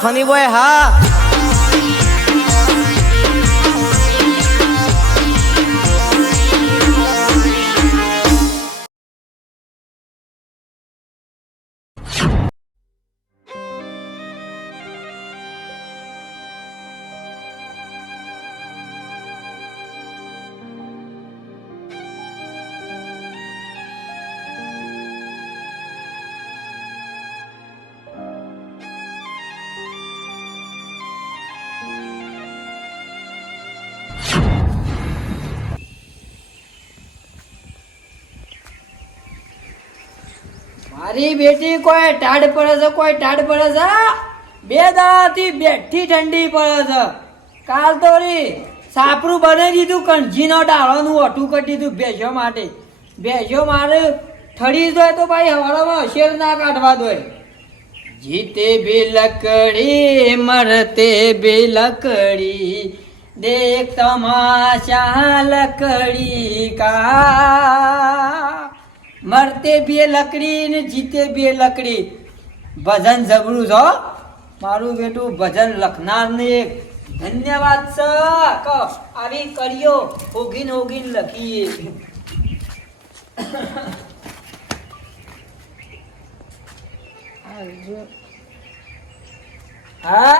Funny boy હા મારી બેટી કોઈ ટાઢ પડે છે કોઈ ટાઢ પડે છે બે દાડાથી બેઠી ઠંડી પડે છે કાલ તો રી સાપરું બનાવી દીધું કણજીનો ડાળોનું ઓઠું કરી દીધું ભેંસો માટે ભેંસો મારે ઠરી જાય તો ભાઈ હવાડામાં શેર ના કાઢવા દો જીતે બે લકડી મરતે બે લકડી દેખ તમાશા લકડી કા મરતે બે લકડી ને જીતે બે લકડી ભજન જબરું છો મારું બેટું ભજન લખનાર ને એક ધન્યવાદ છે આવી કરીઓ હોગીન હોગીન લખીએ હા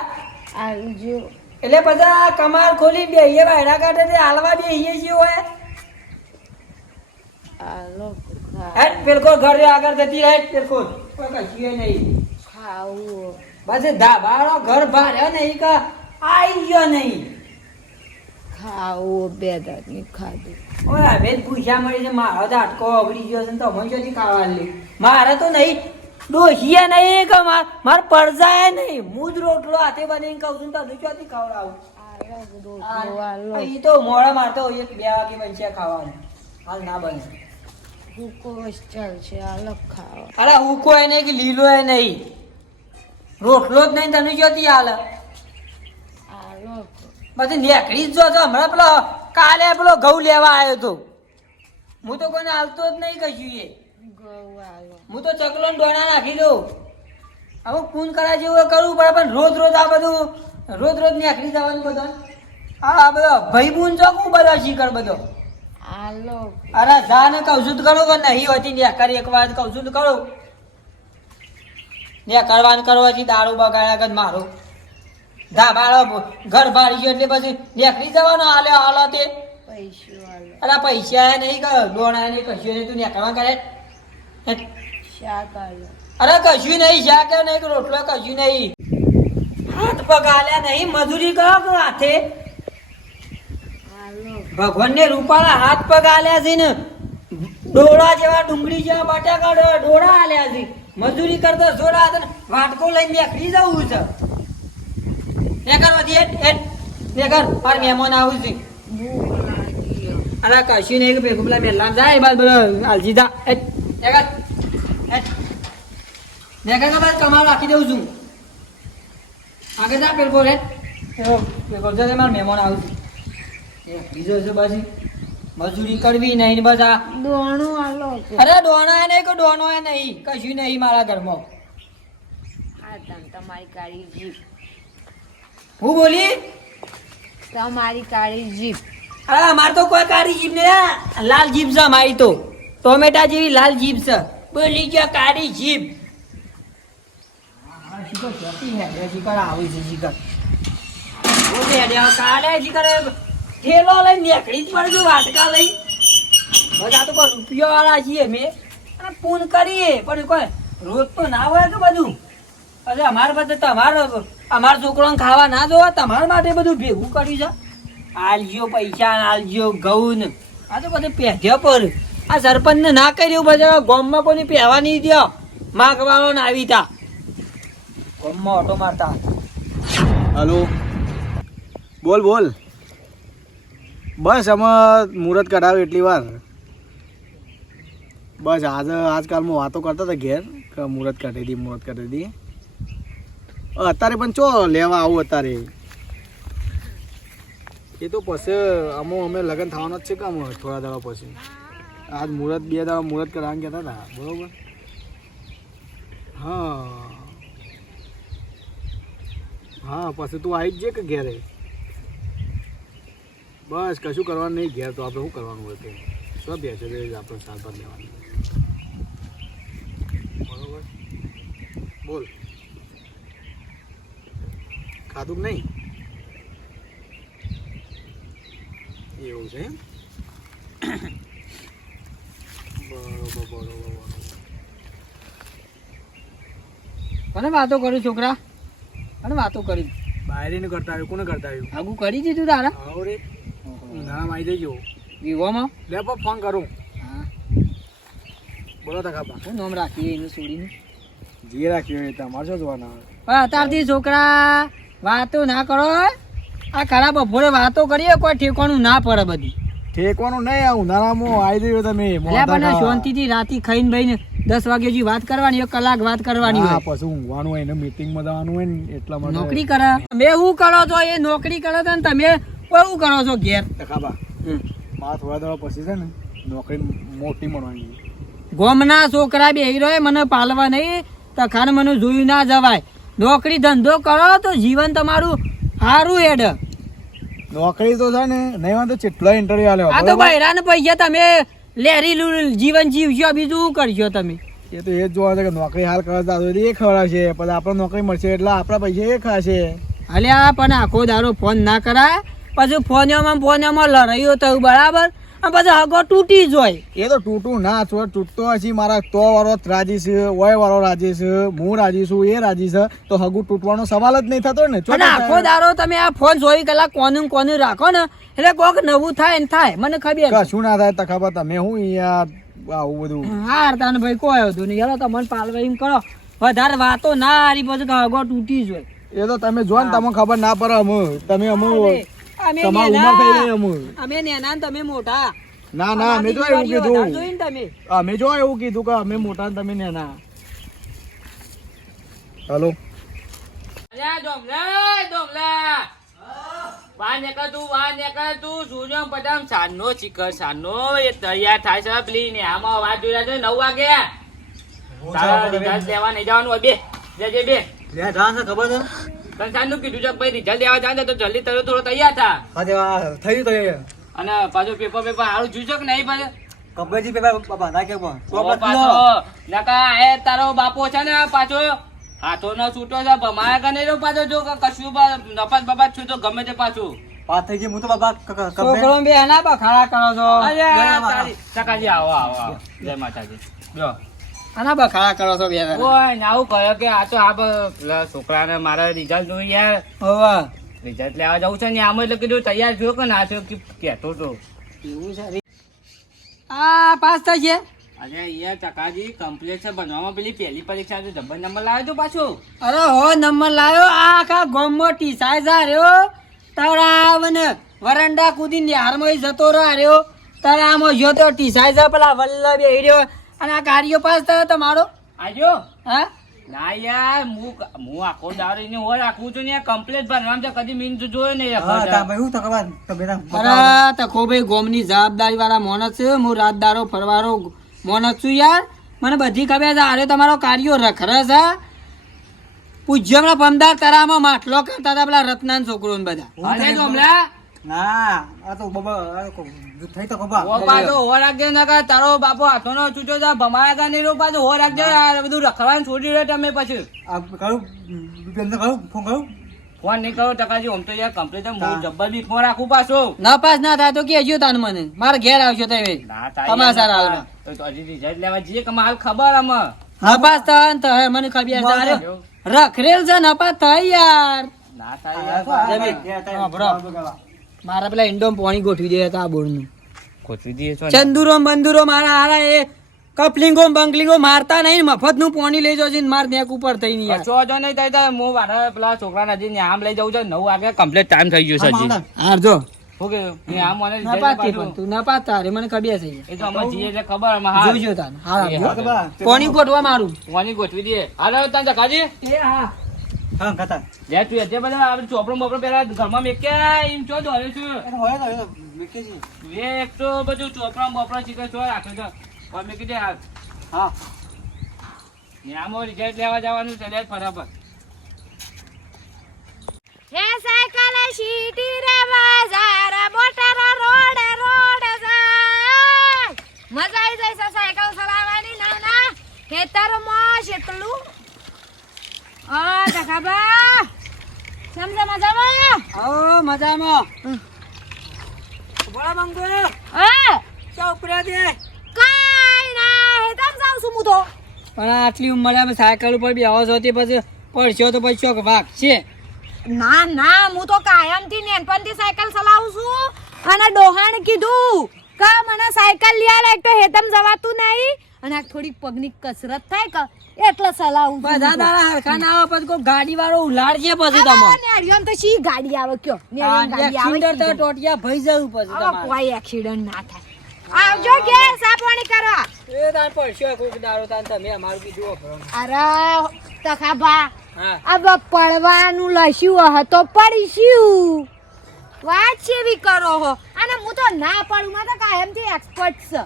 આવજો એટલે બધા કમાર ખોલી બેહીએ વાયડા કાઢે તે હાલવા બેહીએ છીએ હોય આલો હેટ પેલકો ઘર આગળ જતી હેટ પેલકો કોઈ કશીએ નહીં ખાવું બસ ધાબાળો ઘર ભાર્યો નહીં કે આઈ ગયો નહીં ખાવું બે દાંતની ખાધું ઓય બેન પૂછ્યા મળી છે મારો દાટકો અગડી ગયો છે ને તો મને ક્યાંથી ખાવા લે મારે તો નહીં ડોશીએ નહીં કે મારે પડજાય નહીં હું જ રોટલો હાથે બનાવીને ખાઉં છું તો ક્યાંથી ખવડાવું ઈ તો મોડા મારતો હોય 2 વાગે બનશે ખાવાનું હાલ ના બને હુકોશ ચાલશે આલો ખાવા અરે હુકો એ નહીં કે લીલો એ નહીં રોટલો જ નહીં તને ક્યાંથી હાલે આલો પછી નેકડી જ જો તો હમણાં પેલો કાલે પેલો ઘઉં લેવા આવ્યો હતો હું તો કોઈને હાલતો જ નહીં કશું એ ગૌ આલો હું તો ચકલો ને ડોણા નાખી દઉં હવે ખૂન કરા જેવું કરવું પડે પણ રોજ રોજ આ બધું રોજ રોજ નેકડી જવાનું બધું આ બધો ભાઈ બુન ચોકું બધો શીખર બધો આલો અરે જા ને કહું છું તો કરો કે નહીં હોતી નેકરી એક વાર કહું છું તો કરો નેકરવાન કરવાથી દારૂ બગાડ્યા કદ મારું ધાબાળો ઘર ભાડી ગયો એટલે પછી નેકડી જવાનો હાલે હાલો તે પૈસો આલો અરે પૈસા નહીં કે ડોણા નહીં કશું નહીં તું નેકરવા કરે શાક આલો અરે કશું નહીં શાક નહીં કે રોટલો કશું નહીં હાથ પગાલ્યા નહીં મજૂરી કરો કે હાથે આલો ભગવાન ને રૂપાળા હાથ પગાલ્યા છે ને ડોળા જેવા ડુંગળી જેવા બટાકા ડોળા આલ્યા છે મજૂરી કરતા જોડા હતા ને વાટકો લઈને નીકળી જવું છે નેકર વધી હેટ નેકર માર મહેમાન આવું છે ભૂખ લાગી અરે કશું નહીં કે ભેગું પેલા મેલામ જાય બાદ બધો હાલજી જા હેટ નેકર હેટ નેકર કે બાદ કમાલ રાખી દઉં છું આગળ જા પેલો હેટ પેલો જશે માર મહેમાન આવું છે બીજો છે બાજી મજૂરી કરવી નહીં બસ આ દોણું આલો અરે ડોણા નહીં કે ડોનો એ નહીં કશું નહીં મારા ઘરમાં આ તમારી કાળી જીભ હું બોલી તમારી કાળી જીભ અરે અમાર તો કોઈ કાળી જીભ નહીં લાલ જીભ છે મારી તો ટોમેટા જેવી લાલ જીભ છે બોલી ગયા કાળી જીભ શીખર જતી હે શીખર આવી છે શીખર કાલે શીખર થેલો લઈને નીકળી જ પડજો વાટકા લઈ બધા તો કોઈ રૂપિયા વાળા છીએ મેં અને પૂન કરીએ પણ કોઈ રોજ તો ના હોય કે બધું અરે અમારા પાસે અમારા છોકરાને ખાવા ના જોવા તમારા માટે બધું ભેગું કર્યું છે આલજો પૈસા આલજો ઘઉં આ તો બધું પહેર્યો પર આ સરપંચને ના કર્યું બધા ગામમાં કોઈને પહેવા નહીં દો માગવાળો ને આવી તા ગામમાં ઓટો મારતા હલો બોલ બોલ બસ અમે મુહૂર્ત કઢાવ્યું એટલી વાર બસ આજકાલમાં વાતો કરતા હતા ઘેર કે મુહૂર્ત કાઢી દી અત્યારે પણ ચો લેવા આવું અત્યારે એ તો પછી અમે લગ્ન થવાનો જ છે કે અમે થોડા દાડા પછી આજ મુહૂર્ત 2 દાડા મુહૂર્ત કરાવવાનું કહેતા હતા બરાબર હા હા પછી તું આવી જ જે કે ઘેરે બસ કશું કરવાનું નહીં ઘેર તો આપણે શું કરવાનું હોય કે શું બેસે આપણે સારવાર લેવાની બરોબર બોલ ખાધું કે નહીં એવું છે એમ બરોબર કોને વાતો કરું છોકરા કોને વાતો કરી બાયરીને કરતા આવ્યું કોને કરતા આવ્યું આગું કરી દીધું તારા આવો રે ઉનાળામાં આવી જજો વિવોમાં લે પણ ફોન કરું હા બોલો તો ખાપા શું નામ રાખ્યું એનું છોડીને જે રાખ્યું એ તમારે શું જોવાના પણ અત્યારથી છોકરા વાતો ના કરો આ ખરાબ બપોરે વાતો કરીએ કોઈ ઠેકાણું ના પડે બધી ઠેકવાનું નહીં આ ઉનાળામાં આવી જજો તમે એટલે પણ શાંતિથી રાતી ખાઈને ભાઈને 10 વાગ્યા સુધી વાત કરવાની 1 કલાક વાત કરવાની હોય પછી ઊંઘવાનું હોય ને મીટિંગમાં જવાનું હોય ને એટલા માટે નોકરી કરે તમે શું કરો છો એ નોકરી કરો છો ને તમે શું કરો છો ઘેર ખાબા મારા થોડા દાડા પછી છે ને નોકરી મોટી મળવાની ગોમના છોકરા બે રહ્યો મને પાલવા નહીં તખાન મને જોયું ના જવાય નોકરી ધંધો કરો તો જીવન તમારું સારું હેડ નોકરી તો છે ને નહીં વાંધો કેટલા ઇન્ટરવ્યુ આલ્યો આ તો બૈરાને પૈસા તમે લેરી જીવન જીવશો બીજું શું કરશો તમે એ તો એ જ જોવા છે કે નોકરી હાલ કરતા તો એ ખવડાવશે પછી આપણે નોકરી મળશે એટલે આપણા પૈસા એ ખાશે અલ્યા પણ આખો દારો ફોન ના કરાય પછી ફોનમાં લડાઈઓ થયું બરાબર અને પછી હગો તૂટી જોય એ તો તૂટું ના છો તૂટતો હશે મારા તો વાળો રાજી છે ઓય વાળો રાજી છે હું રાજી છું એ રાજી છે તો હગું તૂટવાનો સવાલ જ નહીં થતો ને અને આખો દારો તમે આ ફોન 24 કલાક કોનું રાખો ને એટલે કોક નવું થાય ને થાય મને ખબર કશું ના થાય તખાબા તમે હું યાર આવું બધું હાર તાને ભાઈ કોઈ હતું નહીં હેલો તમને પાલવા એમ કરો વધારે વાતો ના હારી પછી હગો તૂટી જોય એ તો તમે જો ને તમને ખબર ના પડે તમે અમે તમારી ઉંમર થઈ રહી અમે નેના ને તમે મોટા ના ના અમે જો એવું કીધું જોઈને તમે અમે જો એવું કીધું કે અમે મોટા ને તમે નાના હેલો અલ્યા ડોમલા વાન એકર તું સૂર્ય પદમ સાંજનો ચીકર સાંજનો એ તૈયાર થાય છે પેલી ને આમાં વાત જોઈ રહ્યા છે 9 વાગે તારા રિઝલ્ટ લેવા નહીં જવાનું હોય બે લે જાન છે ખબર છે તને સાંજનું કીધું છે ભાઈ રિઝલ્ટ લેવા જાય તો જલ્દી થોડો તૈયાર થા થઈ તો અને પાછું પેપર સારું જોયું છે કે નહીં પાછું કબડ્ડી પેપર બાંધા કે પાછો નકા એ તારો બાપો છે ને પાછો હાથો નો છૂટો છે ભમાયા કે નહીં રહ્યો પાછો જો કશું નપાસ બપાસ છું તો ગમે તે પાછું પાસ થઈ ગઈ હું તો બાબા છોકરો બે ના બખાડા કરો છો ચકાજી આવો જય માતાજી જો આના બખાડા કરો છો બે ઓય ને આવું કહ્યો કે આ તો પેલા છોકરાને મારા રિઝલ્ટ જોઈ યાર હોવે રિઝલ્ટ લેવા જવું છે ને આમ એટલે કીધું તૈયાર થયો કે ના થયો કહેતો તો એવું છે આ પાસ થઈ છે અરે યાર ચકાજી કમ્પ્લીટ છે બનવામાં પેલી પહેલી પરીક્ષા તો જબર નંબર લાવ્યો તો પાછો અરે હો નંબર લાવ્યો આ આખા ગોમમાં ટીસાઈ જા રહ્યો તળાવ ને વરંડા કૂદી નિહારમાં જતો રહ્યો તળાવમાં ગયો તો ટીસાઈ જા પેલા વલ્લભ એ રહ્યો અને આ કાર્યો પાસ થયો તમારો આજો હા ના યાર હું આખો દાડો એને હોય રાખું છું ને કમ્પ્લીટ ભરવાનું છે કદી મીન જોયો નહીં અરે તખો ભાઈ ગોમની જવાબદારી વાળા મોણસ છે હું રાત દારો ફરવારો મોણસ છું યાર મને બધી ખબર છે અરે તમારો કાર્યો રખરે છે પૂજ્યમના પમદાર તરામાં માટલો કરતા હતા પેલા રત્નાન છોકરો ને બધા અરે ડોમલા ના આ તો બાબા થઈ તો ખબર ઓ પાછો હો રાખજે નકર તારો બાપો હાથોનો છૂટો જા ભમાયા કા નહીં રો પાછો હો રાખજે આ બધું રખવાનું છોડી રહ્યો તમે પછી આ કરું ફોન કરું ફોન નહીં કરો ટકાજી આમ તો યાર કમ્પ્લીટ હું જબ્બર બી ફોન રાખું પાછો ના પાસ ના થાય તો કેજો તાન મને મારે ઘેર આવશો તમે ના થાય તમાસા યાર, રાવના. તો હજી રિઝલ્ટ લેવા જઈએ કે માલ ખબર આમ ના પાસ થાય ને તો હવે મને ખબર છે અરે રખરેલ છે ના પાસ થાય યાર ના થાય યાર. મારા પેલા ઇન્ડોમ પાણી ગોઠવી દે હતા આ બોર્ડનું ખોટી દઈએ છો ને. ચંદુરો બંદુરો મારા હારા એ કપલિંગો બંકલિંગો મારતા નહીં મફત નું પાણી લઈ જશે માર નેક ઉપર થઈ નહીં યાર કશો વાંધો નહીં થાય તો હું મારા પેલા છોકરાને હજી ને આમ લઈ જવું છે 9 વાગે કમ્પ્લીટ ટાઈમ થઈ ગયો છે હજી હાર જો શું કે આમ મને ના result પાસ થી પાછું. પણ તું ના પાસ તારે મને ખબર છે એ તો અમે જઈએ એટલે ખબર અમે હા જોજો તાન હાર એ આપજો હા. પાણી ગોઠવા મારું ફોની ગોઠવી દઈએ હાલો તાન ચકાજી એ હા હા ખાતા લે તું એટલે બધા આપણે ચોપડો બોપડો પેલા ઘરમાં મેક્યા એમ છો દોરે છું એ એક તો બધું ચોપડા બોપડા ચીકર છો રાખે છે પણ મેં કીધે હા આમાં રિઝલ્ટ લેવા જવાનું છે લે ફટાફટ હે સાયકલ સીટી રે બજાર મોટર રોડ રોડ જાય મજા આવી જાય છે સાયકલ ચલાવવાની નાના ખેતરમાં શેતલું દેખાબા સમજા મજામાં આવો મજામાં બોલા મંગુ ચા ઉપરા દે કાઈ ના હેતમ જાઉં છું હું તો પણ આટલી ઉંમરે અમે સાયકલ ઉપર બી આવો છો તે પછી પડશો તો પછી શોખ વાગશે ના ના હું તો કાયમથી નેનપણથી સાયકલ ચલાવું છું અને ડોહાણ કીધું કે મને સાયકલ લઈ આલે એક તો હેતમ જવાતું નહીં અને આ થોડી પગની કસરત થાય કે એટલે ચલાવું છું. બધા દાડા હરખા ના આવે પછી કોઈ ગાડી વાળો ઉલાડજે પછી તમારે નેરિયોન તો શી ગાડી આવે કયો નેરિયોન ગાડી આવે એક્સિડન્ટ તો ટોટિયા ભઈ જવું પછી હવે તમારે કોઈ એક્સિડન્ટ ના થાય આવજો કે સાપવાણી કરવા એ તાર પડશો કોક દાડો તાન તમે અમારું કીધું ભરો અરે તખાભા હા આ પડવાનું લસ્યું હતો પડીશું વાત કેવી કરો હો અને હું તો ના પડું માં તો કાયમથી એક્સપર્ટ છે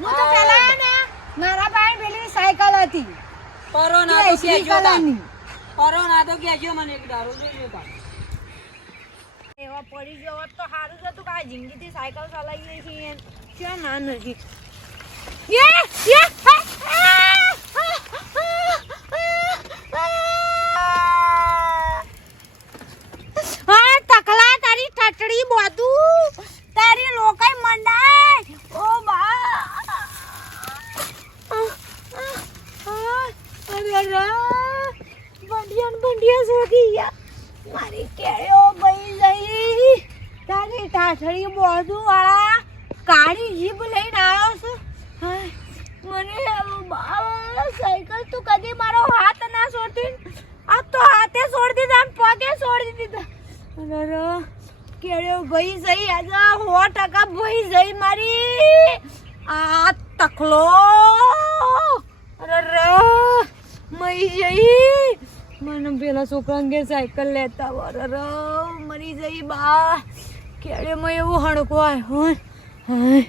હું તો પેલા ને મારા પાસે પેલી સાયકલ હતી પરો ના તો એસી કેજો તાન. કલરની. પરો ના તો કેજો મને એક દાડો જોજો તાન. એવા પડી ગયો હોત તો સારું જ હતું કે આ જિંદગીથી સાયકલ ચલાવીએ છીએ ક્યાં ના નથી હા તકલા તારી ઠટડી બોધું તારી લોકાઈ મંડાય ઓ બા બંડિયા શોધી ગયા મારી કેળો બઈ જઈ તારી ઠાઠડી બોધું વાળા કાળી જીભ લઈને આવ્યો છે હાય, મને સાયકલ તું કદી મારો હાથ ના છોડતી આ તો હાથે છોડી દીધા અને પગે છોડી દીધા અરે કેળો ભઈ જઈ આજે 100% ભઈ જઈ મારી આ તકલો અરે મરી જઈ મને પેલા છોકરાને કે સાયકલ લેતા અરે મરી જઈ બા કેળે માં એવું હણકો આવ્યો હાય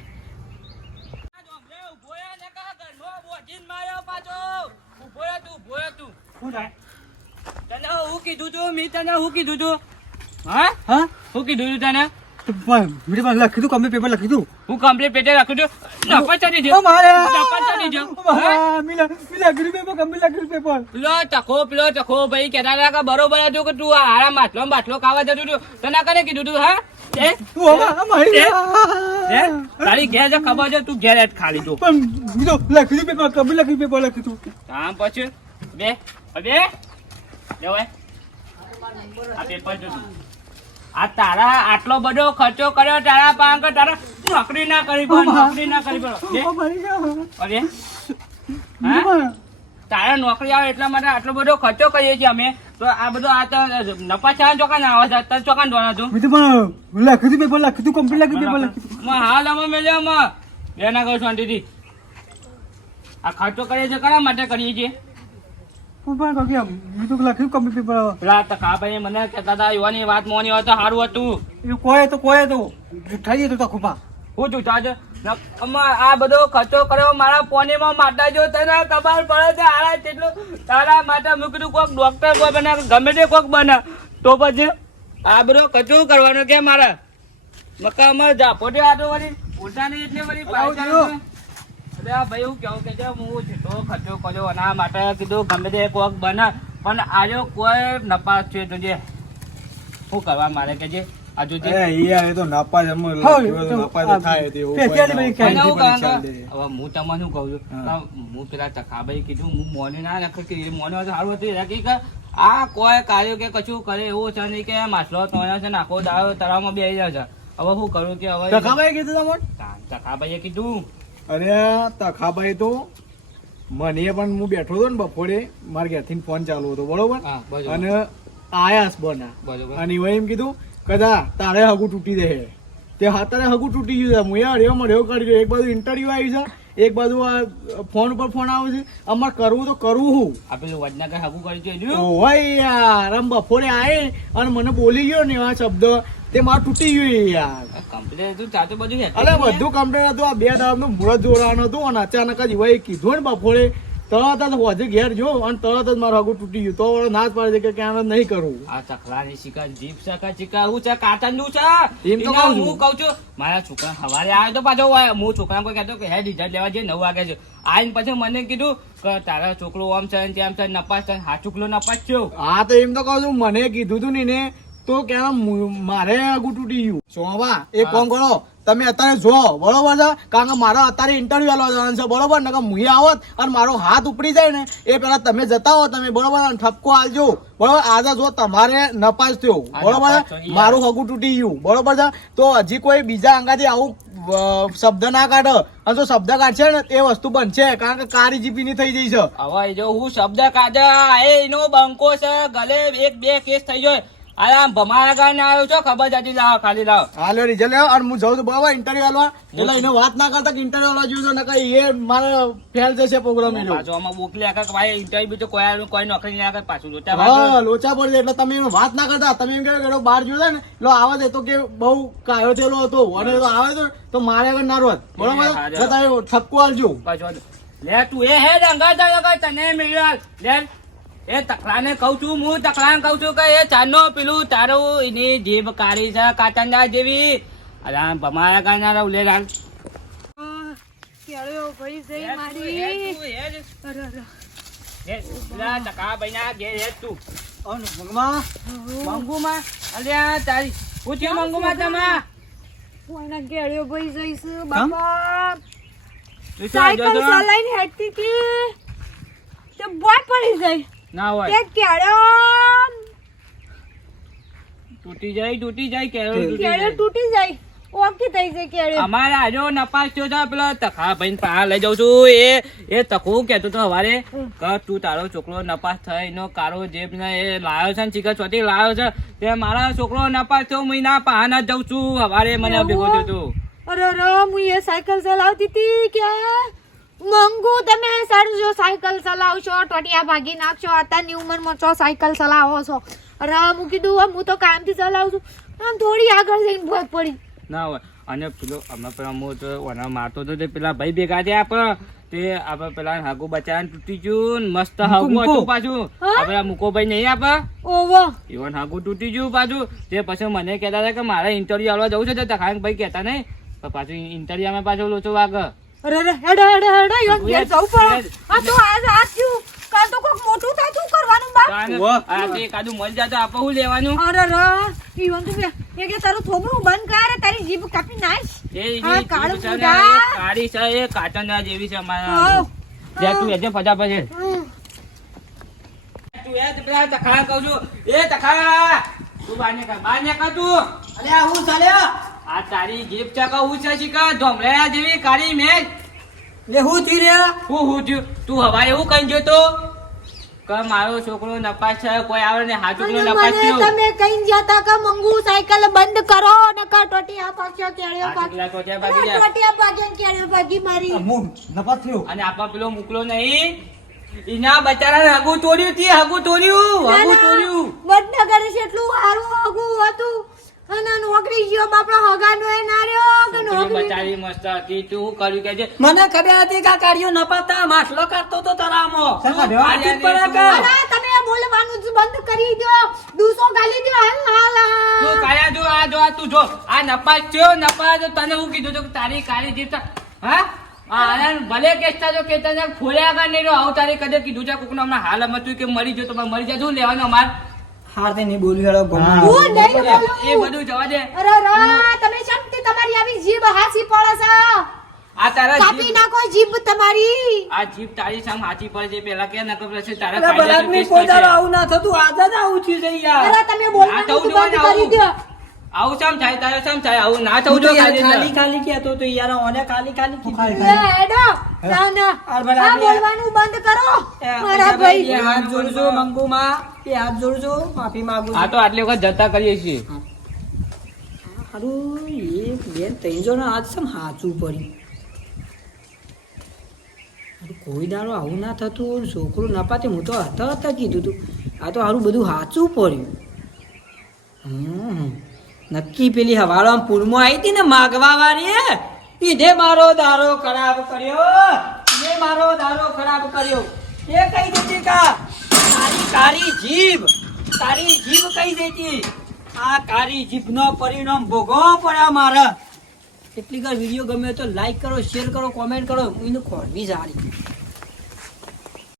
તને હું કીધું તું મેં તને હું કીધું તું હા હા હું કીધું તું તને મીઠી પાસે લખી દઉં કમ્પ્લીટ પેપર લખી દઉં હું કમ્પ્લીટ પેટે રાખું છું નફા ચડી ઓ ગયો મારે નફા ચડી ગયો મિલા ગરી પેપર કમ્પ્લીટ લખી પેપર પેલો ટકો ભાઈ કહેતા હતા કે બરોબર હતું કે તું આ હારા માટલો ખાવા જતું હતું તને કને કીધું તું હા એ? એ? તારી ઘેર જો ખબર છે તું ઘેર જ ખાલી તું લખી દઉં પેપર કમ્પ્લીટ લખી પેપર લખી દઉં આમ પછી બે બે લેવાય આ પેપર જો તું. આ તારા આટલો બધો ખર્ચો કર્યો તારા પાંચ તારા નોકરી ના કરી પણ નોકરી ના કરી પણ અરે હા તારા નોકરી આવે એટલા માટે આટલો બધો ખર્ચો કરીએ છીએ અમે તો આ બધો આ તો નફા છાના ચોકાન આવે છે તાર ચોકાન દોણા તું લખી દઉં પેપર લખી દઉં કમ્પ્લીટ લખી પેપર લખી દઉં હાલ અમે મેલ્યા બે ના કહું શાંતિથી આ ખર્ચો કરીએ છીએ કના માટે કરીએ છીએ લખ્યું કમ્પ્લીટ પેપર પેલા તકાભાઈ મને કહેતા હતા યુવાની વાત મોની હોય તો સારું હતું કોઈ તો જુઠાઈ તો ખુપા હું જૂઠા છે આ બધો ખર્ચો કર્યો મારા પોનીમાં માતા જો તને ખબર પડે છે હારા તેટલું તારા માટે મેં કીધું કોઈક ડોક્ટર કોઈ બને ગમે તે કોઈક બને તો પછી આ બધો ખર્ચો કરવાનો કે મારા મકા અમારે જાપોટે આટો વળી ઉલટા નહીં એટલે વળી પાછળ અરે ભાઈ હું કેવું કે હું જેટલો ખર્ચો કર્યો એના માટે કીધું ગમે તે કોઈક બને પણ આજે કોઈ નપાસ છે જોજે શું કરવા મારે કે જે આજુ જે હવે તો નાપાસ થાય હવે હું તમને શું કહું છું હું પેલા તખાભાઈ કીધું હું મોને ના નાખું કે એ મોને સારું હતું કે આ કોઈ કાર્ય કે કશું કરે એવું છે નહીં કે માછલો તો છે નાખો દાવો તળાવમાં બે જાય છે હવે શું કરું કે હવે તખાભાઈએ કીધું અરે તખાભાઈ તો મને પણ હું બેઠો હતો ને બપોરે મારા ઘેરથી ફોન ચાલુ હતો બરોબર હા બરોબર અને આયાસ બના બરોબર અને એમ કીધું કદા તારે હગું તૂટી દે તે હાથે હગું તૂટી ગયું છે હું યાર એવો કરી દઉં એક બાજુ ઇન્ટરવ્યુ આવી છે એક બાજુ આ ફોન ઉપર ફોન આવે છે અમારે કરવું તો કરવું હું આ પેલું વજના કઈ હગું કરી છે ઓય યાર આમ બપોરે આવે અને મને બોલી ગયો ને આ શબ્દ તે મારે તૂટી ગયું યાર કમ્પ્લીટ તું ચાચો બધું અરે બધું કમ્પ્લેટ હતું આ 2 દાડાનું મુહૂર્ત જોડાવાનું હતું અને અચાનક જ એવા કીધું ને બપોરે તરત જ હોજે ઘેર જો અને તરત જ મારું હગું તૂટી ગયું તો વળી ના જ પાડે છે કે આને નહીં કરવું. આ ચકલાની શિકાર જીભ શકા ચીકા હું છે કાચંડું છે એમ તો એના કહું છું. હું કહું છું મારા છોકરા સવારે આવ્યો તો પાછો હું છોકરા કોઈ કહેતો કે હે રિઝલ્ટ લેવા જઈએ 9 વાગે છે આઈને પછી મને કીધું કે તારા છોકરો આમ છે ને તેમ છે નપાસ છે હા છોકરો નપાસ થયો. હા તો એમ તો કહું છું મને કીધું તું ને તો કે મારે હગું તૂટી ગયું. સોવા એક કામ કરો તમે અત્યારે જો બરોબર છે કારણ કે મારે અત્યારે ઇન્ટરવ્યુ આલવા જવાનું છે બરોબર ને કે હું આવત અને મારો હાથ ઉપડી જાય ને એ પેલા તમે જતા હો તમે બરોબર અને ઠપકો આલજો બરોબર. આજે જો તમારે નપાસ થયો બરોબર છે મારું હગું તૂટી ગયું બરોબર છે તો હજી કોઈ બીજા અંગાથી આવું શબ્દ ના કાઢે અને જો શબ્દ કાઢશે ને એ વસ્તુ બનશે કારણ કે કારી જીપીની થઈ જઈ છે. હવે જો હું શબ્દ કાઢા એનો બંકો છે ગલે 1-2 કેસ થઈ ગયો આરામ ભમાયા ગાને આવ્યો છો ખબર જતી લાવો ખાલી લાવો હાલો રિઝલ્ટ લેવો અને હું જાઉં છું બરાબર ઇન્ટરવ્યુ આલવા એટલે એને વાત ના કરતા કે ઇન્ટરવ્યુ આલવા જોયું ને કઈ એ મારે ફેલ જશે પ્રોગ્રામ એનો. પાછો આમાં મોકલી આખા ભાઈ ઇન્ટરવ્યુ તો કોઈ નોકરી નહીં આગળ પાછું જોતા હા લોચા પડે એટલે તમે એને વાત ના કરતા તમે એમ કહો કે બહાર જોયો ને લો આવે છે તો કે બહુ કાયો થયેલો હતો અને તો આવે તો મારે આગળ ના રોત બરોબર એટલે તમે ઠપકો આલજો. પાછો લે તું એ હે રંગા તને મળ્યો લે એ તકલાને કહું છું હું તકલાને કહું છું કે એ ચાનો પેલું તારું એની જીભ કાળી છે કાચંડા જેવી અરે આમ ભમાયા ગાના રહું લે લાલ કેળ્યો ભાઈ જઈ મારી અરે ટકા બૈના ઘેર હેડ તું મંગમાં મંગુમાં અલ્યા તારી પૂછ્યું મંગુમાં તમા કોઈના કેળ્યો ભાઈ જઈશ બાપા તું શું સાયકલ જોતો? ચલાવીને હેડતી હતી તે બોય પડી ગઈ ના હોય તે કેળ્યો તૂટી જાય કેળો કેળ્યો તૂટી જાય ઓકી થઈ જાય કેળ્યો અમારે આજો નપાસ થયો છે પેલો તખા ભાઈ પા લઈ જાઉં છું એ તખું કેતો તો હવારે કે તું તારો છોકરો નપાસ થાય એનો કારો જેબ ને એ લાયો છે ને ચીકર ચોટી લાયો છે તે મારા છોકરો નપાસ થયો મહિના પાના જઉં છું હવારે મને ભેગો થયો તું અરે હું એ સાયકલ ચલાવતી હતી કે મંગુ તમે સારું જો સાયકલ ચલાવશો ટોટિયા ભાગી નાખશો અત્યારની ઉંમરમાં છો સાયકલ ચલાવો છો અરે હું કીધું હું તો કામથી ચલાવું છું આમ થોડી આગળ જઈને ભોગ પડી ના હોય અને પેલો અમે પેલા હું તો ઓના મારતો હતો તે પેલા ભાઈ ભેગા થયા આપણે તે આપણે પેલા હાગુ બચારાને તૂટી ગયું ને મસ્ત હાગુ હતું પાછું આપણે મૂકો ભાઈ નહીં આપે ઓવો ઈવન હાગુ તૂટી ગયું પાછું તે પછી મને કહેતા હતા કે મારે ઇન્ટરવ્યુ આલવા જવું છે તો તખાન ભાઈ કહેતા નહીં પણ પાછું ઇન્ટરવ્યુમાં પાછો લોચો વાગે અરે હેડો યોન ઘેર જવું પડે આ તો આજ થયું કાલ તો કોક મોટું થાય શું કરવાનું બા આ તે એકાદું મળી જાય તો આપણે શું લેવાનું અરે ઈવન તું એ કે તારું થોબડું બંધ કર તારી જીભ કાપી નાખ એ આ એની કાળું જીભ છે ને, બુઢા. એ કાળી છે એ કાચંડા જેવી છે અમારા આવ. લે તું એજે ફટાફટ હેડ. તું એ જ પેલા તખા કહું છું એ તખા તું બહાર નીકળ તું અલ્યા હું ચાલ્યા આ તારી જીભ છે કે હું છે શીખા ધોમળિયા જેવી કાળી મેઘ લે હું થી રે હું થયું તું હવારે એવું કઈ જોતો કે મારો છોકરો નપાસ છે કોઈ આવે ને હા છોકરો અને નપાસ મને થયો તમે કઈ જતા કે મંગુ સાયકલ બંધ કરો નકા ટોટિયા પાછો કેળ્યો આ પાછો ચીકલા ટોટિયા ભાગી જાય. ટોટિયા પાછો કેળ્યો ભાગી મારી હું નપાસ થયો અને આપા પેલો મોકલો નહીં એના બચારા હગુ તોડ્યું તી હગુ તોડ્યું વડનગર છે એટલું સારું હગું હતું અને નોકરી ગયો બાપડો હગાનો એ ના રહ્યો કે નોકરી બચારી મસ્ત હતી તું શું કર્યું કે છે મને ખબર હતી કે આ કાર્યો નપાતા માછલો કાઢતો તો તરામો શેમાં દેવા? આજી જ પડે કે? અરે તમે બોલવાનું જ બંધ કરી દો દૂસો ગાલી દો હાલ તું કાયા જો આ તું જો આ નપાસ થયો નપાસ તો તને હું કીધું તું કે તારી કાળી જીભ છે હા આનંદ ભલે કેસતા જો કેતા ને ફોડ્યા આગળ નહીં રહ્યો આવું તારી કદે કીધું છે કોકનો હમણાં હાલ હતું કે મરી ગયો તો મરી જાય શું લેવાનું અમાર હારતે નહીં બોલ્યું હેડો ગમો હું નહીં એ બોલું બધું જવા દે અરે તમે શક્તિ તમારી આવી જીભ હાસી પડે છે આ તારા કાપી જીભ નાખો જીભ તમારી આ જીભ તારી સામે હાચી પડે છે પેલા કે નકર પછી તારા અરે કાયદેસર બલાદમી કેસ કોઈ થશે. દાડો આવું ના થતું આજ જ આવું થયું છે યાર અરે તમે આ બોલવાનું થવું જ જોઈએ ને બંધ કરી દો આવું શામ થાય તારે શામ થાય આવું ના થવું તું તો જોઈએ યાર કાયદેસર. ખાલી ખાલી કહેતો તો યાર ઓને ખાલી ખાલી કીધું. હેડો ના ના અરે ભલા આ બે- બોલવાનું બંધ કરો એ મારા બે ભાઈ હાથ જોડજો મંગુમાં બે હાથ જોડજો માફી માંગુ આ તો આટલી વખત જતા કરીએ છીએ હારું એક બે ત્રણ જણ આજ સમ હાચું પડ્યું હારું કોઈ દાડો આવું ના થતું છોકરું ના પાતે હું તો હતા કીધું તું આ તો હારું બધું હાચું પડ્યું નક્કી પેલી હવાળામાં પૂરમાં આવી હતી ને માગવા વાળી પીધે મારો દારો ખરાબ કર્યો ને મારો દારો ખરાબ કર્યો એ કઈ દેતી કા તારી જીભ કઈ દેતી આ કારી જીભનો પરિણામ ભોગવો પડ્યા મારે એટલી કર વિડીયો ગમે તો લાઈક કરો શેર કરો કોમેન્ટ કરો એનું ખોરવી સારી